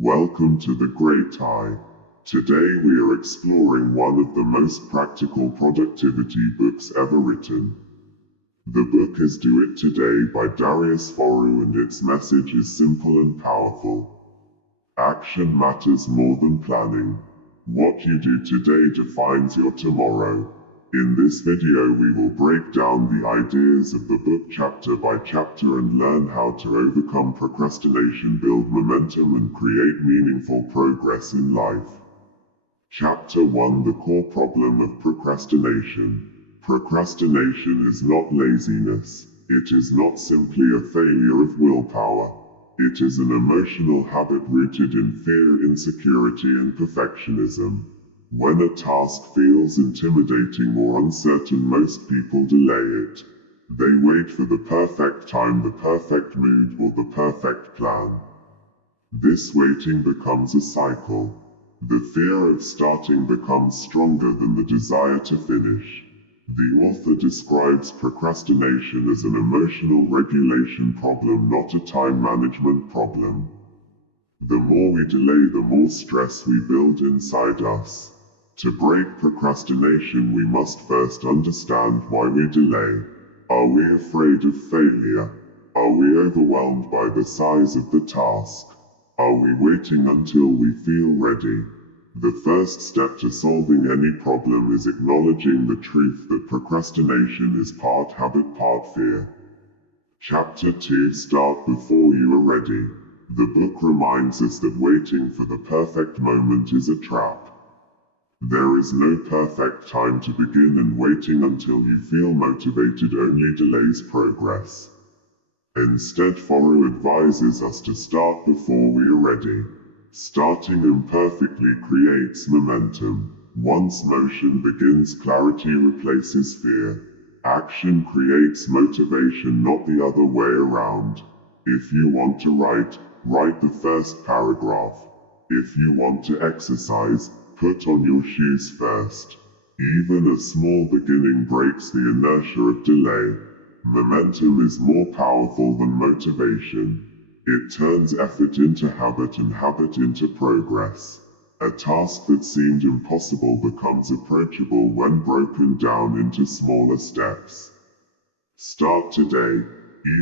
Welcome to The Great Eye. Today we are exploring one of the most practical productivity books ever written. The book is Do It Today by Darius Foroux, and its message is simple and powerful. Action matters more than planning. What you do today defines your tomorrow. In this video we will break down the ideas of the book chapter by chapter and learn how to overcome procrastination, build momentum, and create meaningful progress in life. Chapter 1: The Core Problem of Procrastination. Procrastination is not laziness. It is not simply a failure of willpower. It is an emotional habit rooted in fear, insecurity, and perfectionism. When a task feels intimidating or uncertain, most people delay it. They wait for the perfect time, the perfect mood, or the perfect plan. This waiting becomes a cycle. The fear of starting becomes stronger than the desire to finish. The author describes procrastination as an emotional regulation problem, not a time management problem. The more we delay, the more stress we build inside us. To break procrastination, we must first understand why we delay. Are we afraid of failure? Are we overwhelmed by the size of the task? Are we waiting until we feel ready? The first step to solving any problem is acknowledging the truth that procrastination is part habit, part fear. Chapter 2: Start before you are ready. The book reminds us that waiting for the perfect moment is a trap. There is no perfect time to begin, and waiting until you feel motivated only delays progress. Instead, Foroux advises us to start before we are ready. Starting imperfectly creates momentum. Once motion begins, clarity replaces fear. Action creates motivation, not the other way around. If you want to write the first paragraph. If you want to exercise, put on your shoes first. Even a small beginning breaks the inertia of delay. Momentum is more powerful than motivation. It turns effort into habit and habit into progress. A task that seemed impossible becomes approachable when broken down into smaller steps. Start today,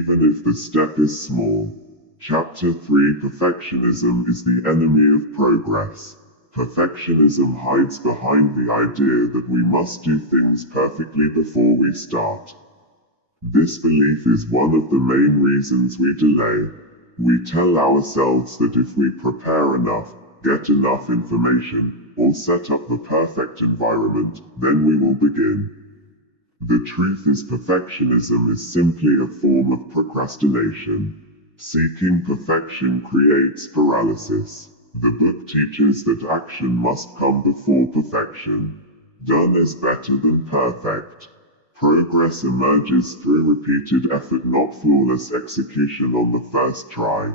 even if the step is small. Chapter 3: Perfectionism is the enemy of progress. Perfectionism hides behind the idea that we must do things perfectly before we start. This belief is one of the main reasons we delay. We tell ourselves that if we prepare enough, get enough information, or set up the perfect environment, then we will begin. The truth is, perfectionism is simply a form of procrastination. Seeking perfection creates paralysis. The book teaches that action must come before perfection. Done is better than perfect. Progress emerges through repeated effort, not flawless execution on the first try.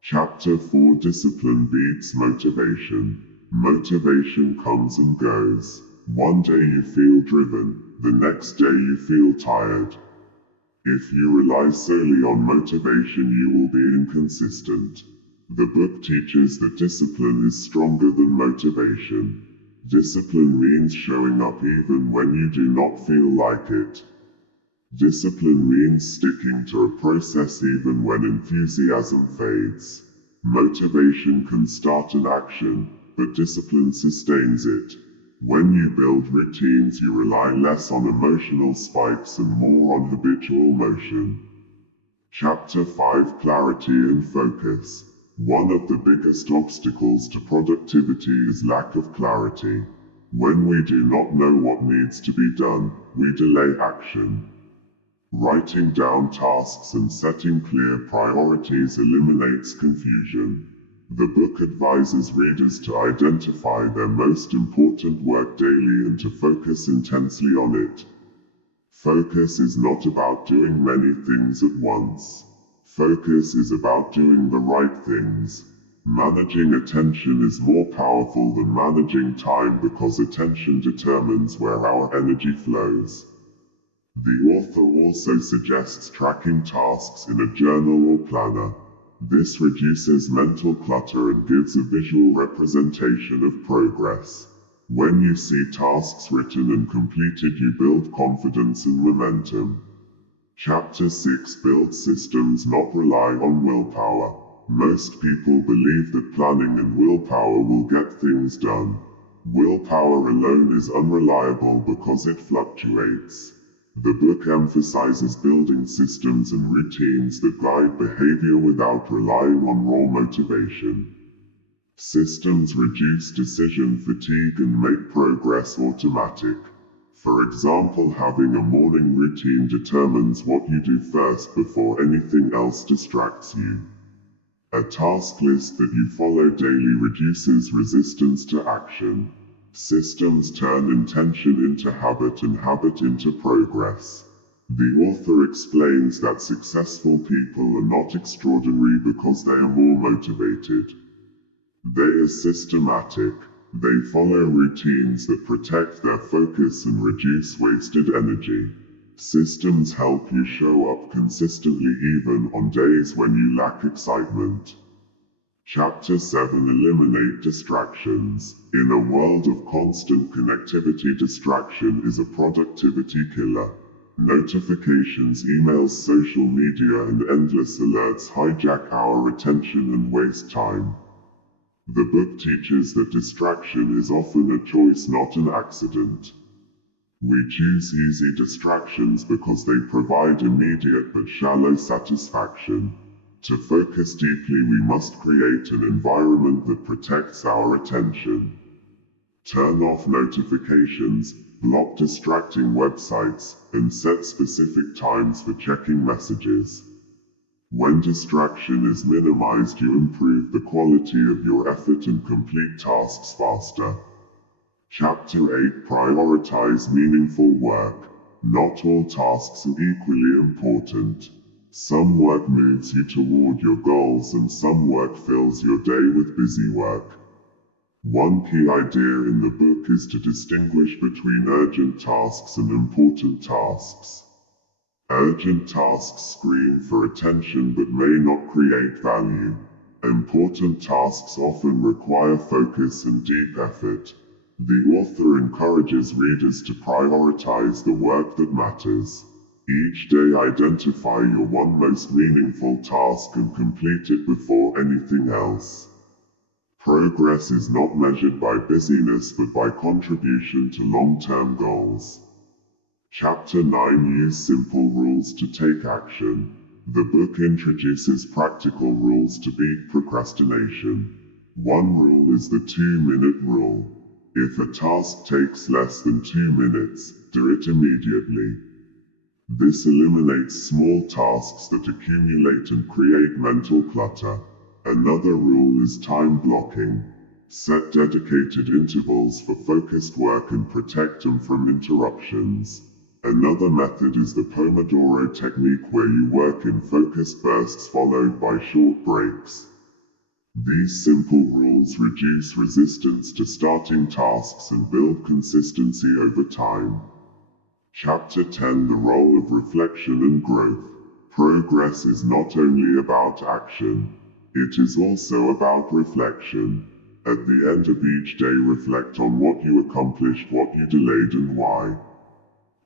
Chapter 4: Discipline beats motivation. Motivation comes and goes. One day you feel driven, the next day you feel tired. If you rely solely on motivation, you will be inconsistent. The book teaches that discipline is stronger than motivation. Discipline means showing up even when you do not feel like it. Discipline means sticking to a process even when enthusiasm fades. Motivation can start an action, but discipline sustains it. When you build routines, you rely less on emotional spikes and more on habitual motion. Chapter 5: Clarity and Focus. One of the biggest obstacles to productivity is lack of clarity. When we do not know what needs to be done, we delay action. Writing down tasks and setting clear priorities eliminates confusion. The book advises readers to identify their most important work daily and to focus intensely on it. Focus is not about doing many things at once. Focus is about doing the right things. Managing attention is more powerful than managing time, because attention determines where our energy flows. The author also suggests tracking tasks in a journal or planner. This reduces mental clutter and gives a visual representation of progress. When you see tasks written and completed, you build confidence and momentum. Chapter 6 Build systems, not rely on willpower. Most people believe that planning and willpower will get things done. Willpower alone is unreliable because it fluctuates. The book emphasizes building systems and routines that guide behavior without relying on raw motivation. Systems reduce decision fatigue and make progress automatic. For example, having a morning routine determines what you do first before anything else distracts you. A task list that you follow daily reduces resistance to action. Systems turn intention into habit and habit into progress. The author explains that successful people are not extraordinary because they are more motivated. They are systematic. They follow routines that protect their focus and reduce wasted energy. Systems help you show up consistently even on days when you lack excitement. Chapter 7 Eliminate distractions. In a world of constant connectivity, distraction is a productivity killer. Notifications, emails, social media, and endless alerts hijack our attention and waste time. The book teaches that distraction is often a choice, not an accident. We choose easy distractions because they provide immediate but shallow satisfaction. To focus deeply, we must create an environment that protects our attention. Turn off notifications, block distracting websites, and set specific times for checking messages. When distraction is minimized, you improve the quality of your effort and complete tasks faster. Chapter 8 Prioritize meaningful work. Not all tasks are equally important. Some work moves you toward your goals and some work fills your day with busy work. One key idea in the book is to distinguish between urgent tasks and important tasks. Urgent tasks scream for attention but may not create value. Important tasks often require focus and deep effort. The author encourages readers to prioritize the work that matters. Each day identify your one most meaningful task and complete it before anything else. Progress is not measured by busyness but by contribution to long-term goals. Chapter 9 Use simple rules to take action. The book introduces practical rules to beat procrastination. One rule is the 2-minute rule. If a task takes less than 2 minutes, do it immediately. This eliminates small tasks that accumulate and create mental clutter. Another rule is time blocking. Set dedicated intervals for focused work and protect them from interruptions. Another method is the Pomodoro technique, where you work in focused bursts followed by short breaks. These simple rules reduce resistance to starting tasks and build consistency over time. Chapter 10 The Role of Reflection and Growth. Progress is not only about action. It is also about reflection. At the end of each day, reflect on what you accomplished, what you delayed, and why.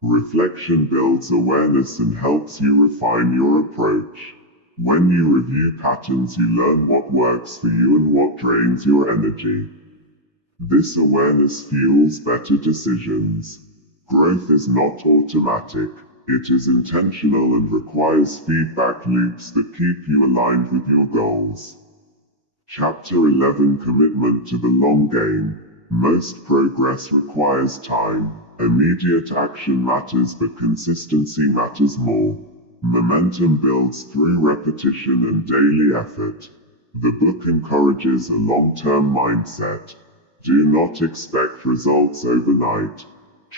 Reflection builds awareness and helps you refine your approach. When you review patterns, you learn what works for you and what drains your energy. This awareness fuels better decisions. Growth is not automatic. It is intentional and requires feedback loops that keep you aligned with your goals. Chapter 11 Commitment to the long game. Most progress requires time. Immediate action matters, but consistency matters more. Momentum builds through repetition and daily effort. The book encourages a long-term mindset. Do not expect results overnight.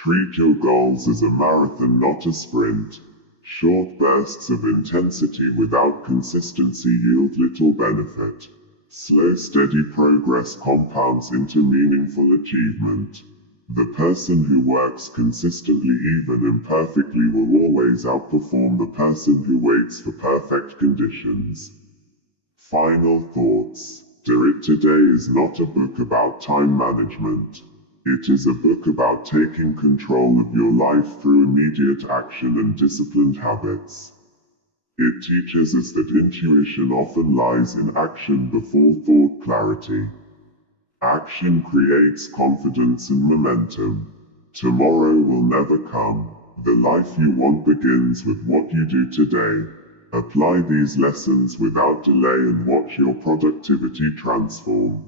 Treat your goals as a marathon, not a sprint. Short bursts of intensity without consistency yield little benefit. Slow, steady progress compounds into meaningful achievement. The person who works consistently, even imperfectly, will always outperform the person who waits for perfect conditions. Final thoughts. Do It Today is not a book about time management. It is a book about taking control of your life through immediate action and disciplined habits. It teaches us that intuition often lies in action before thought clarity. Action creates confidence and momentum. Tomorrow will never come. The life you want begins with what you do today. Apply these lessons without delay and watch your productivity transform.